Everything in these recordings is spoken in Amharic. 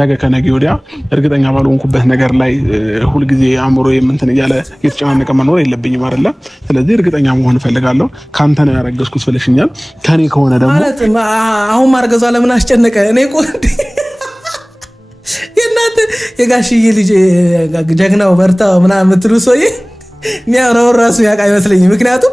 ነገ ከነገ ወዲያ እርግጠኛ ባልሆንኩበት ነገር ላይ ሁሉ ጊዜ አእምሮ የምንትን እያለ የተጨናነቀ መኖር የለብኝም አይደለ? ስለዚህ እርግጠኛ መሆን እፈልጋለሁ። ካንተ ነው ያረገዝኩት ብለሽኛል። ከኔ ከሆነ ደግሞ ማለት አሁን ማርገዟ ለምን አስጨነቀ? እኔ ቆንዴ የእናንተ የጋሽዬ ልጅ ጀግናው በርታው ምናምን የምትሉ ሰውዬ የሚያወራው ራሱ ያውቅ አይመስለኝም። ምክንያቱም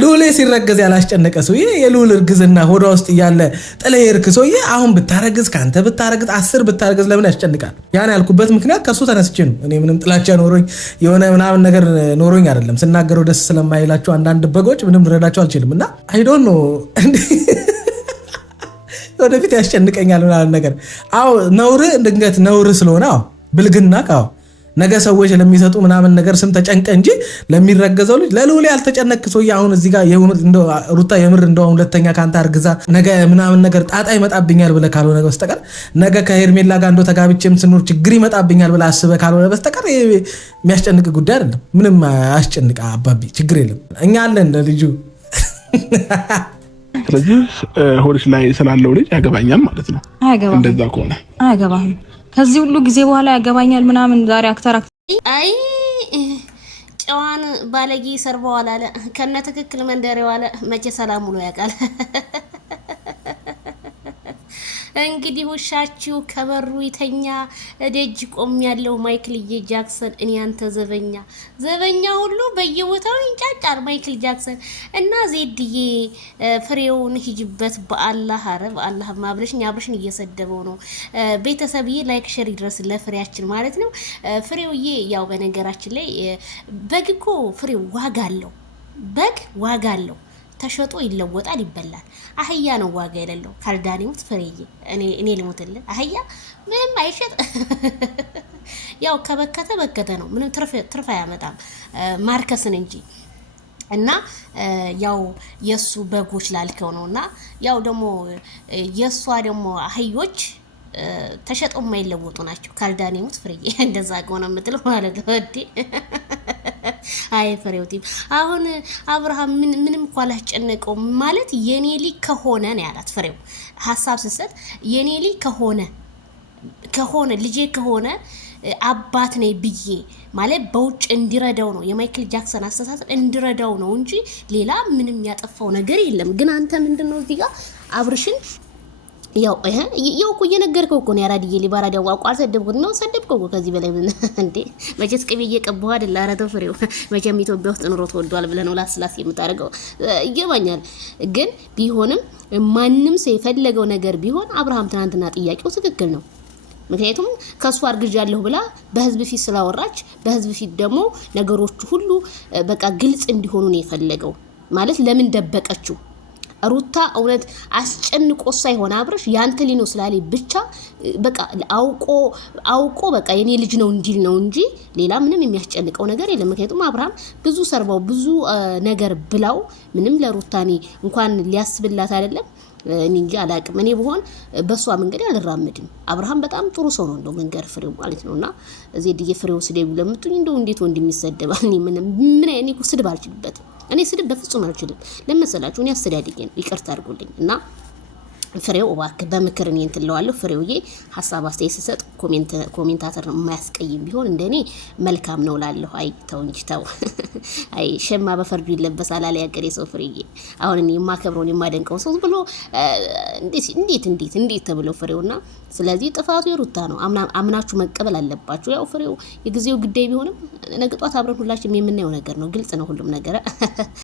ልዑሌ ሲረገዝ ያላስጨነቀ ሰውዬ የልዑል እርግዝና ሆዷ ውስጥ እያለ ጥለ የርክ ሰውዬ አሁን ብታረግዝ ከአንተ ብታረግዝ 10 ብታረግዝ ለምን ያስጨንቃል? ያን ያልኩበት ምክንያት ከሱ ተነስቼ ነው። እኔ ምንም ጥላቻ ኖሮኝ የሆነ ምናምን ነገር ኖሮኝ አይደለም። ስናገረው ደስ ስለማይላቸው አንዳንድ በጎች ምንም ልረዳቸው አልችልም። እና አይ ዶንት ኖ ወደፊት ያስጨንቀኛል ምናምን ነገር። አዎ ነውር ድንገት ነውር ስለሆነ ብልግና ነገ ሰዎች ለሚሰጡ ምናምን ነገር ስም ተጨንቀ እንጂ ለሚረገዘው ልጅ ለልዑሌ ያልተጨነቅ ሰውዬ አሁን እዚህ ጋር ሩታ የምር እንደው ሁለተኛ ካንተ አርግዛ ነገ ምናምን ነገር ጣጣ ይመጣብኛል ብለህ ካልሆነ በስተቀር ነገ ከሄርሜላ ጋር እንደው ተጋብቼም ስኖር ችግር ይመጣብኛል ብለህ አስበህ ካልሆነ በስተቀር የሚያስጨንቅ ጉዳይ አይደለም። ምንም አያስጨንቅ አባቢ፣ ችግር የለም እኛ አለን ልጁ። ስለዚህ ሆድሽ ላይ ስላለው ልጅ ያገባኛል ማለት ነው። እንደዛ ከሆነ አያገባህም። ከዚህ ሁሉ ጊዜ በኋላ ያገባኛል ምናምን ዛሬ አክተር አይ ጨዋን ባለጌ ሰርበዋል አለ ከነ ትክክል መንደሬው አለ። መቼ ሰላም ውሎ ያውቃል? እንግዲህ ውሻችሁ ከበሩ ይተኛ ደጅ ቆም ያለው ማይክል ጃክሰን እኔ አንተ ዘበኛ ሁሉ በየቦታው ይንጫጫል ማይክል ጃክሰን እና ዜድዬ ፍሬውን ሂጅበት በአላህ አረብ አላህ አብርሽን እየሰደበው ነው። ቤተሰብዬ ላይክ ሼር ይድረስ ለፍሬያችን ማለት ነው። ፍሬውዬ ያው በነገራችን ላይ በግ እኮ ፍሬው ዋጋ አለው ተሸጦ ይለወጣል ይበላል። አህያ ነው ዋጋ የሌለው ካልዳኒውት ፍሬዬ እኔ ልሞትልህ። አህያ ምንም አይሸጥ ያው በከተ ነው። ምንም ትርፍ አያመጣም ማርከስን እንጂ። እና ያው የሱ በጎች ላልከው ነውና ያው ደግሞ የሷ ደግሞ አህዮች ተሸጠው የማይለወጡ ናቸው። ካልዳኒውት ፍሬዬ እንደዛ ከሆነ የምትለው ማለት ነው። አይ ፍሬው ቲም አሁን አብርሃም ምንም እኮ አላስጨነቀው ማለት የኔ ልጅ ከሆነ ነው ያላት። ፍሬው ሐሳብ ስሰጥ የኔ ልጅ ከሆነ ልጄ ከሆነ አባት ነኝ ብዬ ማለት በውጭ እንዲረዳው ነው የማይክል ጃክሰን አስተሳሰብ እንዲረዳው ነው እንጂ ሌላ ምንም ያጠፋው ነገር የለም። ግን አንተ ምንድነው እዚህ ጋር አብርሽን ያው እኮ እየነገርከው እኮ ነው ያራድዬ ሊባራድ ያው አቋል ሰደብኩት ነው ሰደብከው እኮ ከዚህ በላይ ምን እንዴ? መቼስ ቅቤ እየቀባሁ አይደል? ኧረ ተው ፍሬው፣ መቼም ኢትዮጵያ ውስጥ ኑሮ ተወዷል ብለህ ነው ላስላስ የምታደርገው ይገባኛል። ግን ቢሆንም ማንም ሰው የፈለገው ነገር ቢሆን አብርሃም ትናንትና ጥያቄው ትክክል ነው። ምክንያቱም ከሷ አርግዣለሁ ብላ በህዝብ ፊት ስላወራች በህዝብ ፊት ደግሞ ነገሮቹ ሁሉ በቃ ግልጽ እንዲሆኑ ነው የፈለገው። ማለት ለምን ደበቀችው? ሩታ እውነት አስጨንቆ ሳይሆን አብርሽ ያንተ ሊኖ ስላለ ብቻ በቃ አውቆ በቃ የኔ ልጅ ነው እንዲል ነው እንጂ ሌላ ምንም የሚያስጨንቀው ነገር የለም። ምክንያቱም አብርሃም ብዙ ሰርባው ብዙ ነገር ብላው ምንም ለሩታኔ እንኳን ሊያስብላት አይደለም እኔ እንጂ አላቅም። እኔ ብሆን በሷ መንገድ አልራመድም። አብርሃም በጣም ጥሩ ሰው ነው እንደው መንገር ፍሬው ማለት ነውና ዜድዬ ፍሬው ስደብ ለምትኝ እንደው እንዴት ወንድም ይሰደባል? እኔ እኔ እኮ ስድብ አልችልበትም። እኔ ስድብ በፍጹም አልችልም። ለመሰላችሁ እኔ አስተዳድጌ ነው። ይቅርታ አድርጉልኝ እና ፍሬው እባክህ በምክር እኔ እንትለዋለሁ። ፍሬውዬ ሀሳብ አስተያየት ሲሰጥ ኮሜንታተር የማያስቀይም ቢሆን እንደኔ መልካም ነው ላለሁ። አይ ተው እንጂ ተው። አይ ሸማ በፈርዱ ይለበሳል አለ ያገሬ ሰው። ፍሬዬ አሁን እኔ የማከብረው የማደንቀው ሰው ብሎ እንዴት ተብሎ ፍሬውና ስለዚህ ጥፋቱ የሩታ ነው። አምናችሁ መቀበል አለባችሁ። ያው ፍሬው የጊዜው ጉዳይ ቢሆንም ነገ ጧት አብረን ሁላችንም የምናየው ነገር ነው። ግልጽ ነው ሁሉም ነገር